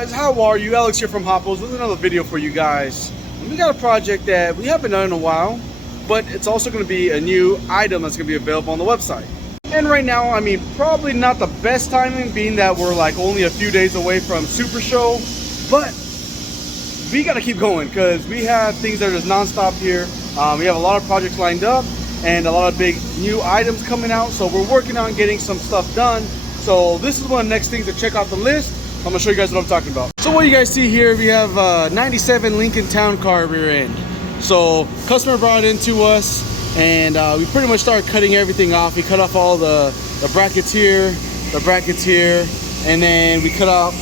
guys, how are you? Alex here from Hoppos with another video for you guys. And we got a project that we haven't done in a while, but it's also going to be a new item that's going to be available on the website. And right now, I mean, probably not the best timing, being that we're like only a few days away from Super Show, but we got to keep going because we have things that are just non-stop here. We have a lot of projects lined up and a lot of big new items coming out, so we're working on getting some stuff done. So this is one of the next things to check off the list. I'm gonna show you guys what I'm talking about. So what you guys see here, we have a 97 Lincoln Town Car rear end. So customer brought it into us, and we pretty much started cutting everything off. We cut off all the brackets here, and then we cut off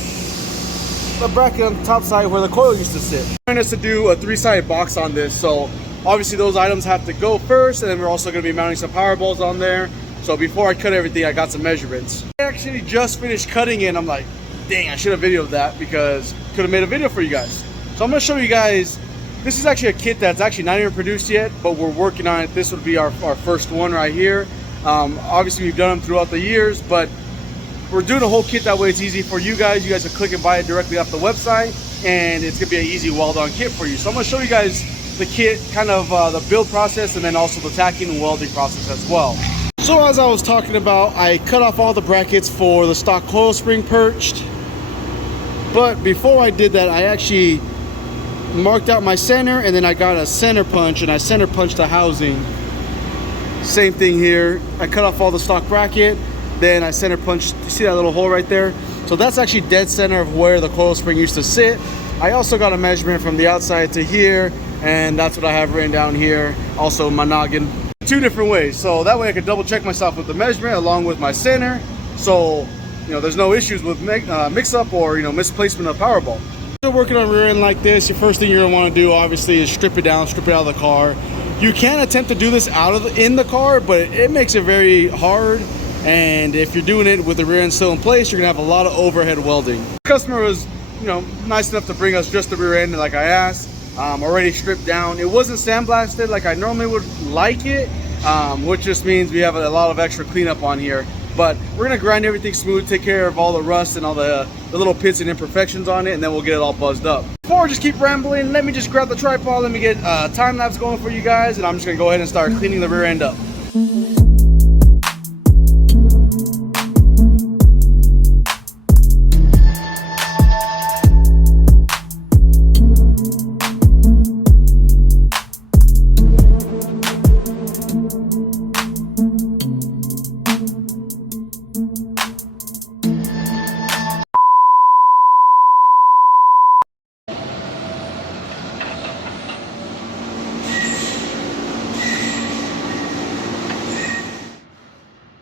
the bracket on the top side where the coil used to sit. We're going to do a 3-sided box on this, so obviously those items have to go first, and then we're also going to be mounting some power balls on there. So before I cut everything, I got some measurements. I actually just finished cutting it, and I'm like, dang, I should have videoed that because could have made a video for you guys. So I'm going to show you guys, this is actually a kit that's actually not even produced yet, but we're working on it. This would be our first one right here. Obviously we've done them throughout the years, but we're doing a whole kit that way it's easy for you guys. You guys can click and buy it directly off the website, and it's going to be an easy weld-on kit for you. So I'm going to show you guys the kit, kind of the build process, and then also the tacking and welding process as well. So as I was talking about, I cut off all the brackets for the stock coil spring perched. But before I did that, I actually marked out my center, and then I got a center punch, and I center punched the housing. Same thing here. I cut off all the stock bracket, then I center punched, you see that little hole right there? So that's actually dead center of where the coil spring used to sit. I also got a measurement from the outside to here, and that's what I have written down here. Also my noggin. 2 different ways, so that way I can double check myself with the measurement along with my center, so you know there's no issues with mix up or misplacement of power ball. If you're working on rear end like this, your first thing you're going to want to do obviously is strip it down, strip it out of the car. You can attempt to do this in the car, but it makes it very hard, and if you're doing it with the rear end still in place, you're going to have a lot of overhead welding. The customer was nice enough to bring us just the rear end like I asked. Already stripped down. It wasn't sandblasted like I normally would like it, which just means we have a lot of extra cleanup on here. But we're gonna grind everything smooth, take care of all the rust and all the little pits and imperfections on it, and then we'll get it all buzzed up. Before I just keep rambling, let me just grab the tripod, let me get time lapse going for you guys, and I'm just gonna go ahead and start cleaning the rear end up.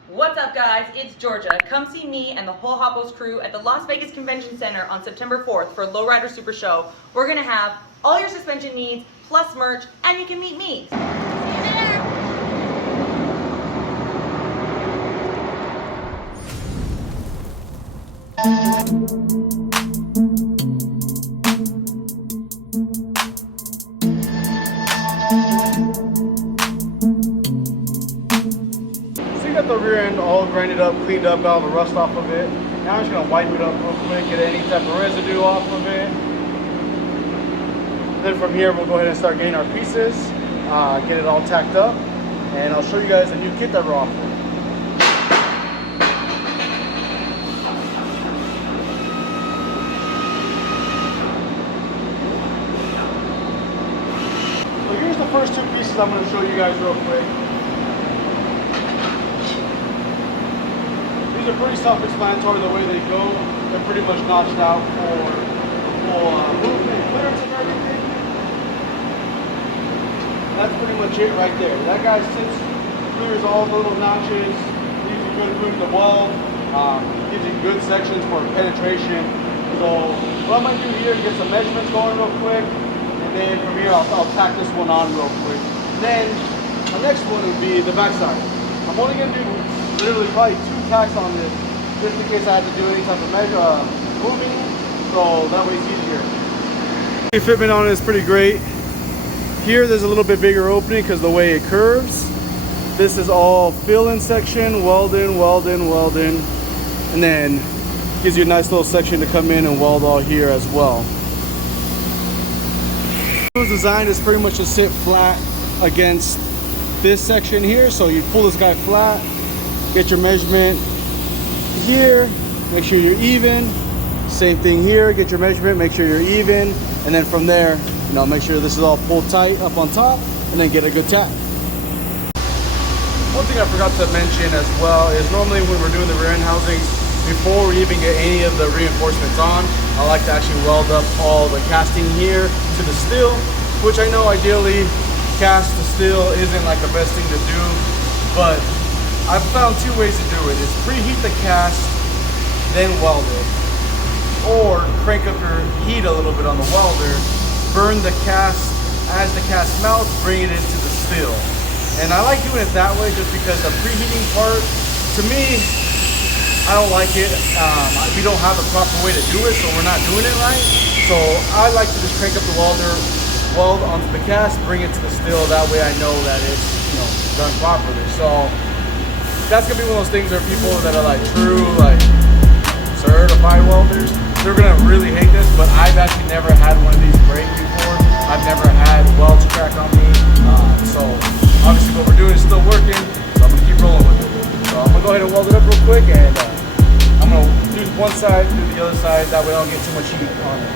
What's up guys, it's Georgia. Come see me and the whole Hoppos crew at the Las Vegas Convention Center on September 4th for Lowrider Super Show. We're gonna have all your suspension needs, plus merch, and you can meet me. Got the rear end all grinded up, cleaned up, got all the rust off of it. Now I'm just gonna wipe it up real quick, get any type of residue off of it. Then from here we'll go ahead and start getting our pieces, get it all tacked up, and I'll show you guys the new kit that we're offering. So here's the first 2 pieces I'm gonna show you guys real quick. These are pretty self-explanatory the way they go. They're pretty much notched out for full movement, clearance, and everything. That's pretty much it right there. That guy sits, clears all the little notches, leaves you good room to weld, gives you good sections for penetration. So what I'm going to do here is get some measurements going real quick, and then from here I'll tack this one on real quick. Then the next one would be the backside. I'm only going to do literally probably 2 tacks on this, just in case I had to do any type of moving, so that way it's easier. The fitment on it is pretty great. Here there's a little bit bigger opening because the way it curves. This is all fill-in section, welding, and then Gives you a nice little section to come in and weld all here as well. The design is pretty much to sit flat against this section here. So you pull this guy flat, get your measurement here, make sure you're even. Same thing here, get your measurement, make sure you're even, and then from there, you know, make sure this is all pulled tight up on top, and then get a good tap. One thing I forgot to mention as well is normally when we're doing the rear end housings, before we even get any of the reinforcements on, I like to actually weld up all the casting here to the steel, which I know ideally cast to steel isn't like the best thing to do, but I've found two ways to do it. Is preheat the cast, then weld it, or crank up your heat a little bit on the welder, burn the cast as the cast melts, bring it into the steel. And I like doing it that way just because the preheating part, to me, I don't like it. We don't have a proper way to do it, so we're not doing it right. So I like to just crank up the welder, weld onto the cast, bring it to the steel. That way I know that it's, you know, done properly. So that's gonna be one of those things where people that are like true, like certified welders, they're gonna really hate this, but I've actually never had one of these break before. I've never had welds crack on me. So obviously what we're doing is still working, so I'm gonna keep rolling with it. So I'm gonna go ahead and weld it up real quick, and I'm gonna do one side, do the other side, that way I don't get too much heat on it.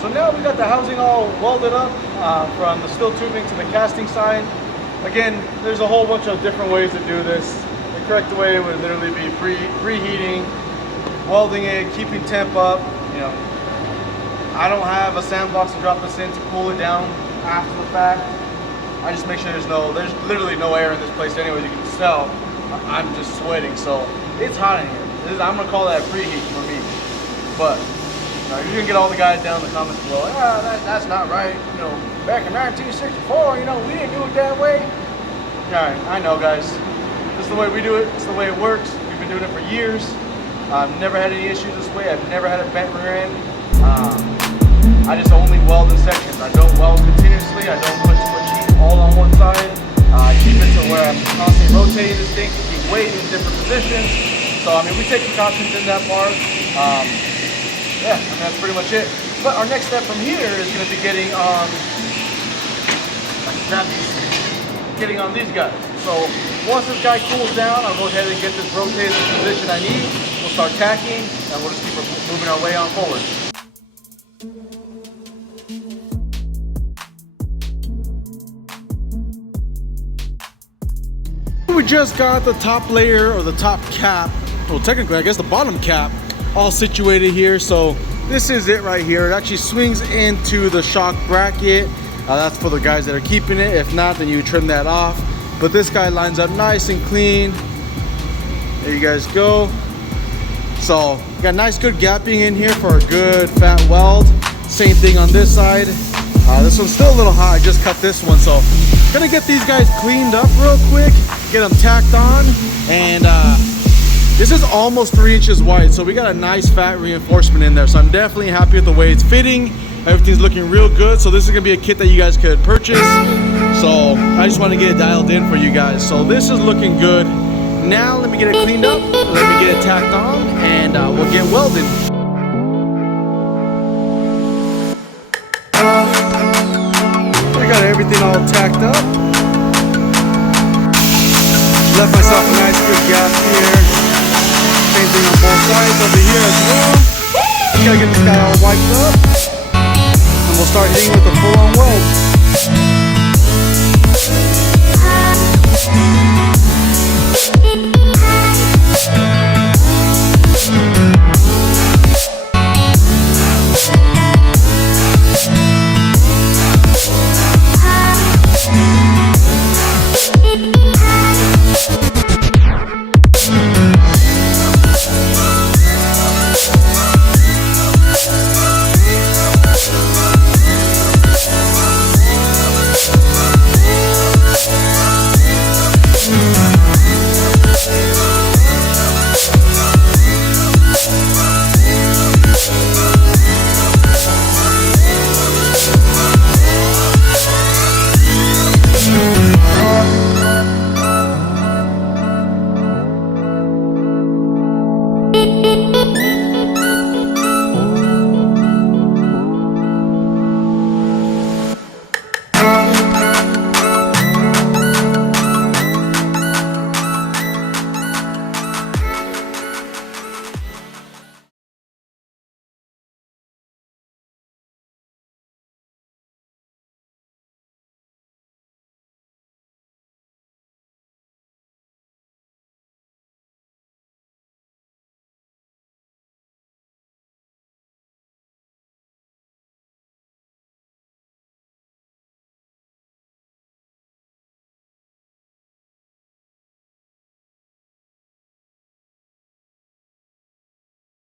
So now we got the housing all welded up from the steel tubing to the casting side. Again, there's a whole bunch of different ways to do this. The correct way would literally be preheating, welding it, keeping temp up. You know, I don't have a sandbox to drop this in to cool it down after the fact. I just make sure there's literally no air in this place anyway. You can tell I'm just sweating, so it's hot in here. I'm gonna call that preheat for me, but you're gonna get all the guys down in the comments below. That's not right. You know, back in 1964, you know, we didn't do it that way. All right, I know, guys. This is the way we do it. It's the way it works. We've been doing it for years. I've never had any issues this way. I've never had a bent rear end. I just only weld in sections. I don't weld continuously. I don't put too much heat all on one side. I keep it to where I'm constantly rotating this thing to keep weight in different positions. So I mean, we take precautions in that part. Yeah, I mean, that's pretty much it. But our next step from here is going to be getting on these guys. So once this guy cools down, I'll go ahead and get this rotated in the position I need. We'll start tacking, and we'll just keep moving our way on forward. We just got the top layer, or the top cap, well technically I guess the bottom cap, all situated here. So this is it right here. It actually swings into the shock bracket. That's for the guys that are keeping it. If not, then you trim that off. But this guy lines up nice and clean. There you guys go. So got a nice good gapping in here for a good fat weld. Same thing on this side. This one's still a little hot. I just cut this one, so gonna get these guys cleaned up real quick, get them tacked on, and this is almost 3 inches wide, so we got a nice fat reinforcement in there. So I'm definitely happy with the way it's fitting. Everything's looking real good. So this is gonna be a kit that you guys could purchase. So I just want to get it dialed in for you guys. So this is looking good. Now let me get it cleaned up, let me get it tacked on, and we'll get welding. I got everything all tacked up. Left myself a nice good gap here. Same thing on both sides over here as well. Just gotta get this guy all wiped up, and we'll start hitting with the full-on weld.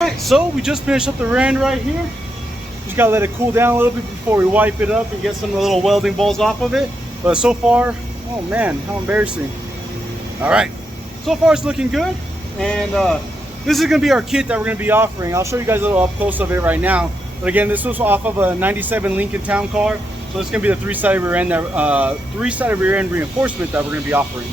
Alright, so we just finished up the rend right here. Just gotta let it cool down a little bit before we wipe it up and get some of the little welding balls off of it. But so far, oh man, how embarrassing. Alright, so far it's looking good. And this is gonna be our kit that we're gonna be offering. I'll show you guys a little up close of it right now. But again, this was off of a 97 Lincoln Town Car. So this is gonna be the three-sided rear end reinforcement that we're gonna be offering.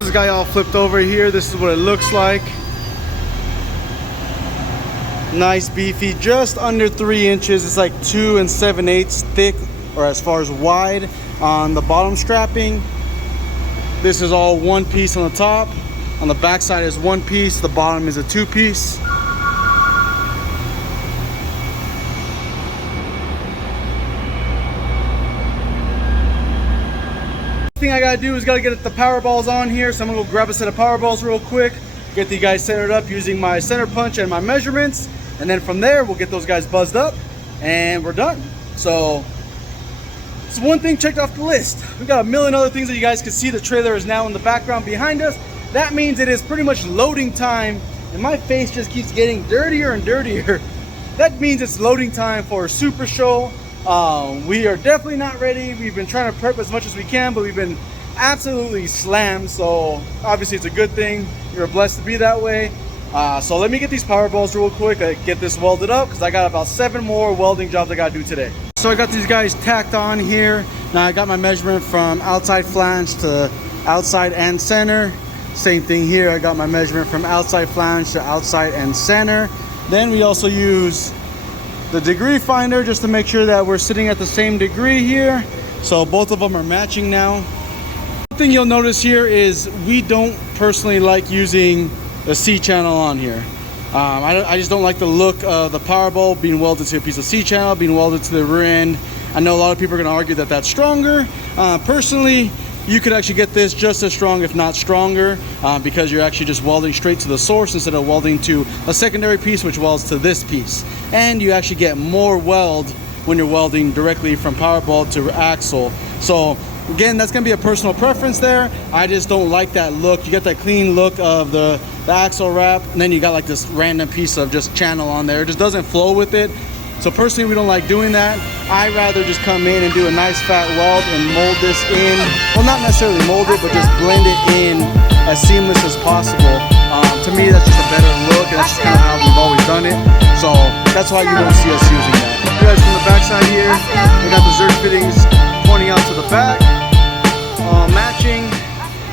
This guy all flipped over here. This is what it looks like. Nice beefy, just under 3 inches. It's like 2 7/8 thick, or as far as wide on the bottom strapping. This is all one piece on the top. On the back side is one piece. The bottom is a 2-piece. Thing I gotta do is gotta get the power balls on here, so I'm gonna go grab a set of power balls real quick, get the guys centered up using my center punch and my measurements, and then from there we'll get those guys buzzed up and we're done. So it's one thing checked off the list. We got a million other things that you guys can see. The trailer is now in the background behind us. That means it is pretty much loading time, and my face just keeps getting dirtier and dirtier. That means it's loading time for a Super Show. We are definitely not ready. We've been trying to prep as much as we can, but we've been absolutely slammed. So obviously it's a good thing. You're blessed to be that way. So let me get these power balls real quick, get this welded up, because I got about 7 more welding jobs I gotta do today. So I got these guys tacked on here. Now I got my measurement from outside flange to outside and center. Same thing here. I got my measurement from outside flange to outside and center. Then we also use the degree finder just to make sure that we're sitting at the same degree here. So both of them are matching now. One thing you'll notice here is we don't personally like using the C-channel on here. I just don't like the look of the power bowl being welded to a piece of C-channel, being welded to the rear end. I know a lot of people are going to argue that that's stronger. Personally, you could actually get this just as strong, if not stronger, because you're actually just welding straight to the source instead of welding to a secondary piece which welds to this piece. And you actually get more weld when you're welding directly from power ball to axle. So again, that's going to be a personal preference there. I just don't like that look. You get that clean look of the axle wrap, and then you got like this random piece of just channel on there. It just doesn't flow with it. So personally, we don't like doing that. I rather just come in and do a nice fat weld and mold this in. Well, not necessarily mold it, but just blend it in as seamless as possible. To me, that's just a better look, and that's just kind of how we've always done it. So that's why you don't see us using that. You guys from the back side here, we got the Zerk fittings pointing out to the back, all matching.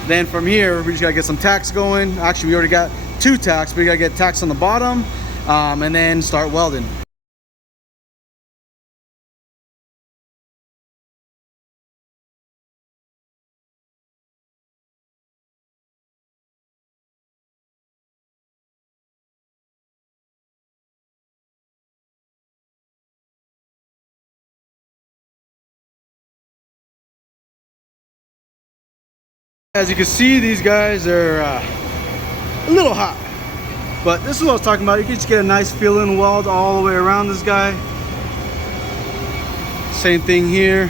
Then from here, we just gotta get some tacks going. Actually, we already got 2 tacks, but we gotta get tacks on the bottom, and then start welding. As you can see, these guys are a little hot, but this is what I was talking about. You can just get a nice fill-in weld all the way around this guy. Same thing here,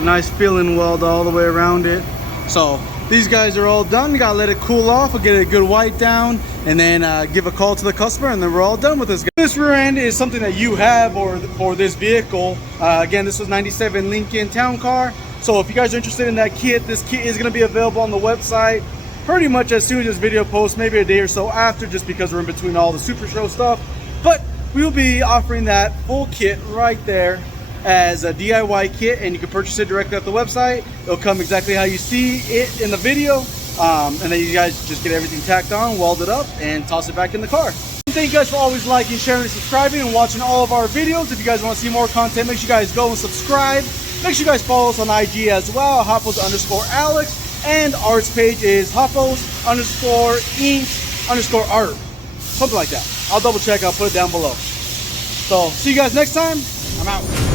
nice fill-in weld all the way around it. So these guys are all done. You gotta let it cool off. We'll get a good wipe down, and then give a call to the customer, and then we're all done with this guy. This rear end is something that you have for this vehicle. Again, this was 97 Lincoln Town Car. So if you guys are interested in that kit, this kit is going to be available on the website pretty much as soon as this video posts, maybe a day or so after, just because we're in between all the Super Show stuff. But we will be offering that full kit right there as a DIY kit, and you can purchase it directly at the website. It'll come exactly how you see it in the video, and then you guys just get everything tacked on, weld it up, and toss it back in the car. Thank you guys for always liking, sharing, and subscribing, and watching all of our videos. If you guys want to see more content, make sure you guys go and subscribe. Make sure you guys follow us on IG as well, Hoppos_Alex, and Art's page is Hoppos_Inc_art, something like that. I'll double check, I'll put it down below. So see you guys next time. I'm out.